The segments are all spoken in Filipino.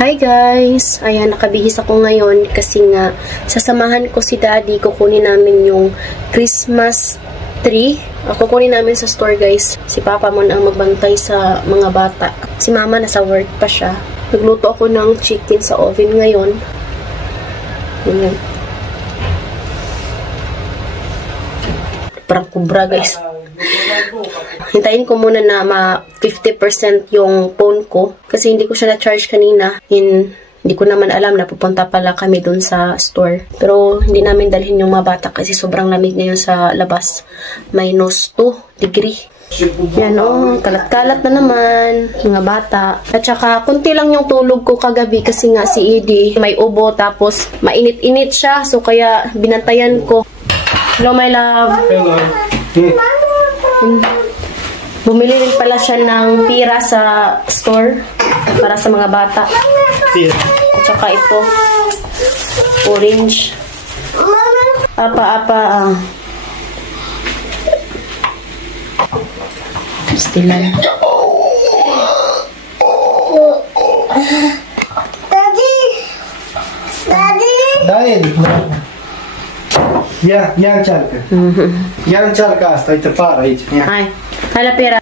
Hi guys! Ayan, nakabihis ako ngayon kasi nga sasamahan ko si Daddy. Kukunin namin yung Christmas tree. Kukunin namin sa store guys. Si Papa mo ang magbantay sa mga bata. Si Mama nasa work pa siya. Nagluto ako ng chicken sa oven ngayon. Ayan. Parang kubra guys. Hintayin ko muna na ma-50% yung phone ko. Kasi hindi ko siya na-charge kanina. Hindi ko naman alam na pupunta pala kami dun sa store. Pero hindi namin dalhin yung mga bata kasi sobrang lamig ngayon sa labas. -2 degree. Yan o, kalat-kalat na naman mga bata. At saka, kunti lang yung tulog ko kagabi kasi nga si Edie may ubo tapos mainit-init siya. So kaya binantayan ko. Hello my love. Hello. Bumili rin pala siya ng pira sa store para sa mga bata. At saka ito, orange. Apa-apa. Stilan. Daddy. Я чарка остается пара. Ay, hala pira.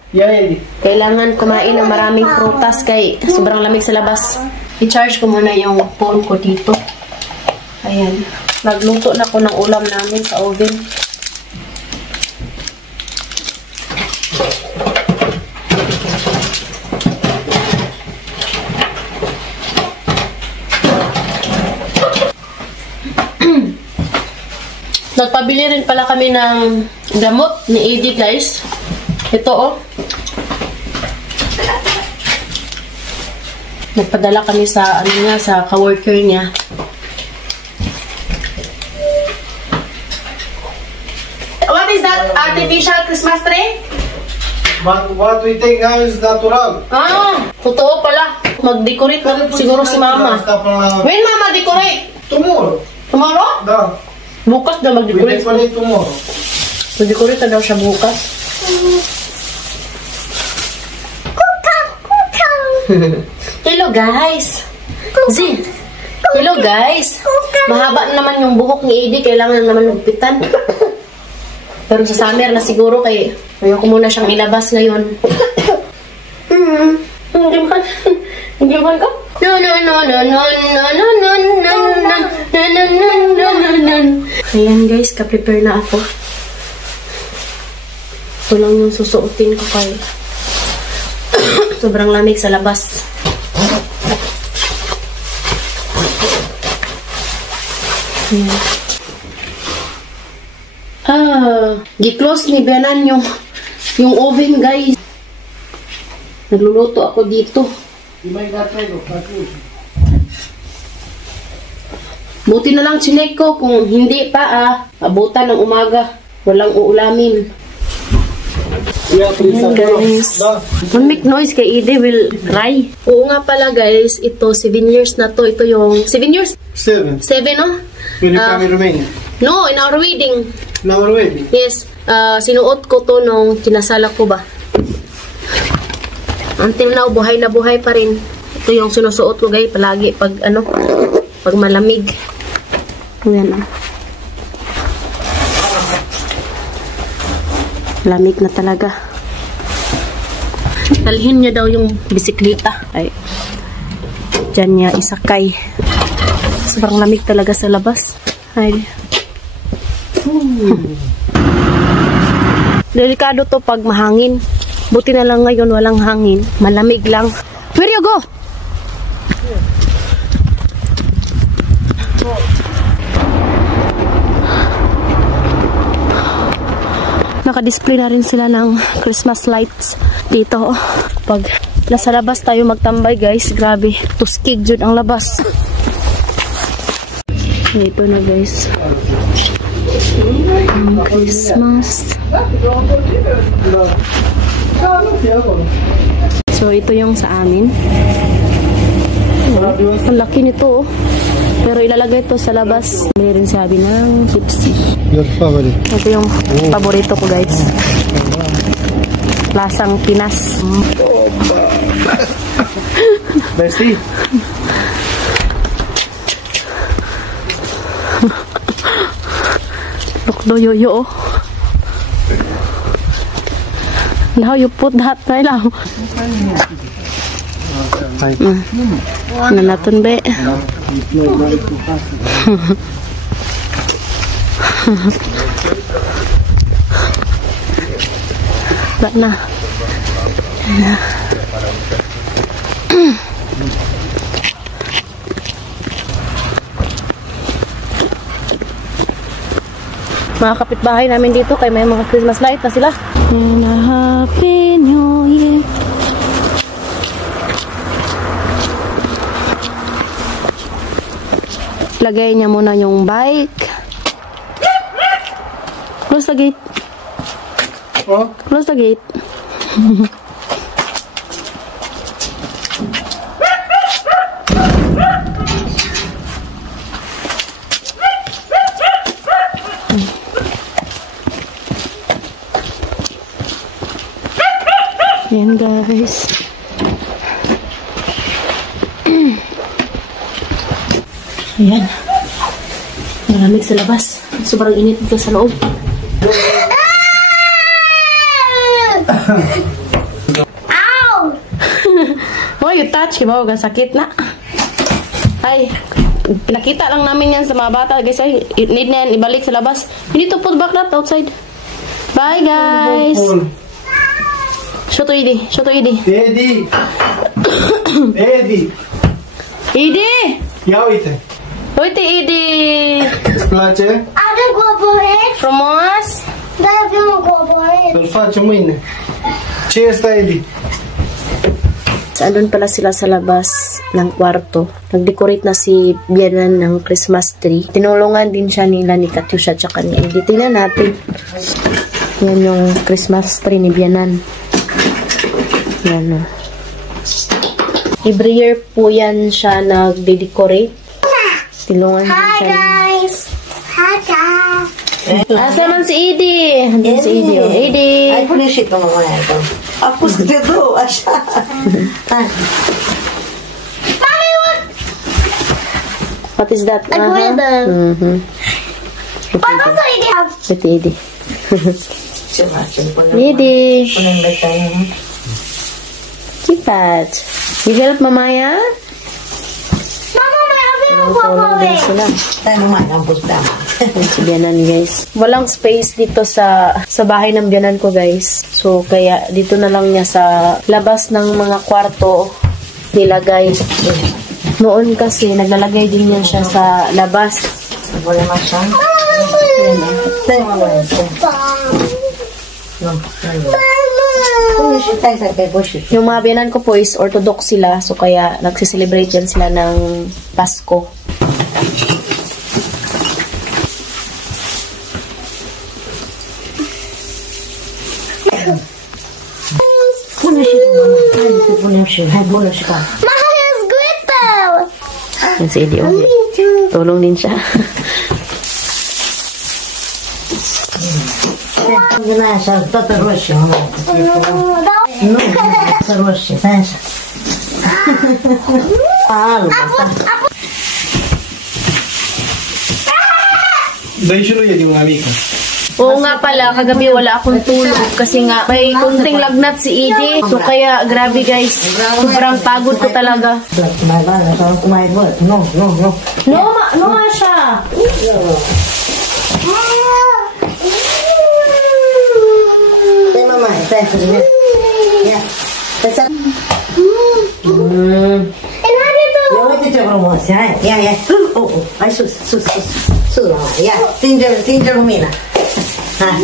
Kailangan kumain ng maraming prutas kay sobrang lamig sa labas. I-charge ko muna yung phone ko dito. Ayan. Nagluto na ko ng ulam namin sa oven. Nagpabili rin pala kami ng gamot ni Edie guys. Ito oh. Nagpadala kami sa ano niya, sa ka-worker niya. What is that artificial Christmas tree? What we think now is natural. Ah, totoo pala. Mag-decorate na siguro si Mama. When Mama decorate? Tomorrow. Tomorrow? Da. Bukas na mag-decorate. We decorate tomorrow. Mag-decorate na daw siya bukas. Hello guys. Zin. Hello guys. Mahaba naman yung buhok ni Edie, kailangan naman magpitan. Pero sa summer na siguro kay ayoko muna siyang ilabas ngayon. Hindi man ka? No. Ayan guys, ka-prepare na ako. Ito lang yung susuotin ko kay sobrang lamig sa labas. Ayan. Gi-close ni Bianan yung oven guys. Nagluluto ako dito. Buti na lang chinek ko, kung hindi pa abutan ng umaga. Walang uulamin. Ayan guys. Don't make noise kay Edie will cry. Oo nga pala guys, ito 7 years na to. Ito yung 7 years? 7 no? When you come in Romania? No, in our wedding. In our wedding? Yes. Sinuot ko to nung kinasala ko ba. Until now, buhay na buhay pa rin. Ito yung sinusuot ko guys palagi pag pag malamig. Ayan lamig na talaga. Dalhin niya daw yung bisikleta. Ay, dyan niya isakay. Sobrang lamig talaga sa labas. Ay. Delikado to pag mahangin. Buti na lang ngayon walang hangin. Malamig lang. Where you go? Naka-display na rin sila ng Christmas lights dito. Pag nasa labas tayo magtambay guys, grabe. Tuskig dyan ang labas. Ito na guys. Christmas. So ito yung sa amin. Ang laki nito oh. Pero ilalagay ito sa labas. Mayroon sabi ng gypsy. Your favorite? Ito yung paborito ko guys. Lasang Pinas. Bestie? doyoyo. And how you put that, right now? Nanaton be. Wala na. Mga kapitbahay namin dito kay may mga Christmas light na sila. And a Happy New Year. Lagay niya muna yung bike. Close the gate. Oh? Close the gate. Yan guys. Ayan. Malamig sa labas. Sobrang init dito sa loob. Ow! Oh, you touch. Kibaw ka sakit na. Ay, pinakita lang namin yan sa mga bata. Guys, ay, need na yan. Ibalik sa labas. You need to put back that outside. Bye, guys. Show to Edie. Show to Edie. Eddie! Eddie! Edie! Ja, ujte. Ujte, Edie! Splače? Ada gua boleh? Frumos? Dai abbiamo gua boleh. Îl facem mâine. Ce este Eddie? Andun pala sila sa labas ng kwarto. Nag-decorate na si Bianan ng Christmas tree. Tinulungan din siya nila ni Katyusha at ni Edie. Tingnan natin. Yan yung Christmas tree ni Bianan. Yan o. Every year po yan siya nag-decorate. Tinulungan din Hi siya. guys. Hi guys. Asa man si Edie? Andun si Edie. Oh. Edie! Ai, pune și pe mama aia. A pus câte două, așa. Mommy, what? What is that? A ribbon. What else do you have? Ito, Edie. Ce facem? Edie! Punem betaie. Keep that. You help Mamaya? Mama, may abbiamo gua Tulong din boleh. sila. Stai mama, n-am pus pe ama. Si Bianan, guys. Walang space dito sa bahay ng Bianan ko, guys. So, kaya dito na lang niya sa labas ng mga kwarto nilagay. Noon kasi, naglalagay din niya siya sa labas. Punem așa. Stai mama, stai. Nu, pune și stai să pe bușit. Yung mga Bianan ko po is orthodox sila. So, kaya nagsiselebrate yan sila ng Pasko. Pune și tu, mama. Hai să punem și, hai bună și ca. Mama has glitter. Yan si Eddie. Oh. Tulong din siya. Din aia așa, toată roșie, mama. Nu, să roșie, stai așa. Alb, asta. Dă-i și lui Eddie una mică. Oo nga pala, kagabi wala akong tulog kasi nga may kunting lagnat si Edie. So kaya grabe guys, sobrang pagod ko talaga. Mai bani, așa cum mai văd. Nu, nu, nu. No așa! Stai mama, stai să vezi. Ia, stai să... Ia uite ce frumos, hai, ia, ia. Hai sus, sus, sus, sus, mama. Ia, stinge lumina. Hai.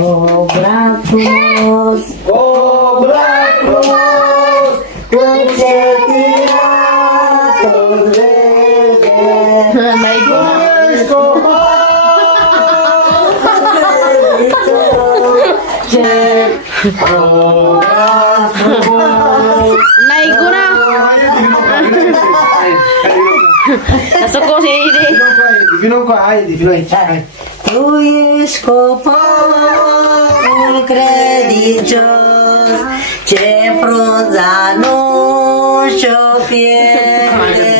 Oh, brav frumos. Oh, brav frumos! Cum se tira tot verde. May guna. Oh, brav frumos! May guna. Nasuko si Edie. Vino cu aia, Eddie, vino aici. Hai. Tu ești copacul credincios, ce frunza nu și-o pierde,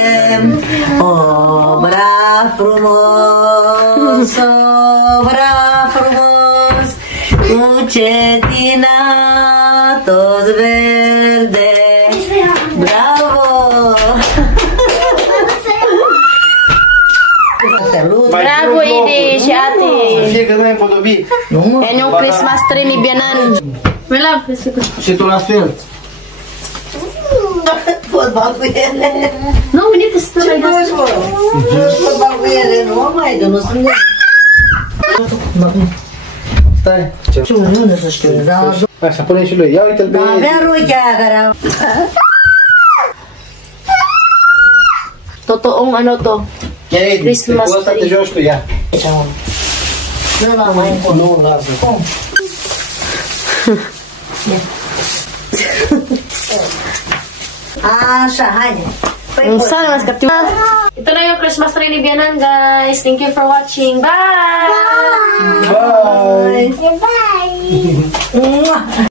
Obra frumos, obra frumos, cu cetina toți verde. Bravo! Bravo, Idi și ate! Să fie că nu ne împodobi. Yan yung Christmas tree ni Bianan. Wala, Și tu la fel. Pot bag cu ele. no, we need to still like that. Pot bag cu ele, nu mai dă, nu sunt de... Stai. Ce nu să știu, da. Așa, pune și lui. Ia uite-l pe Da, avea ruchea care... Totoong ano to? Christmas cu ăsta te tree. joci tu, ia. Nu l-am mai încolo. Nu, lasă. Așa, haide. Ang sana mas kapti. Ito na yung Christmas tree ni Bianan, guys. Thank you for watching. Bye!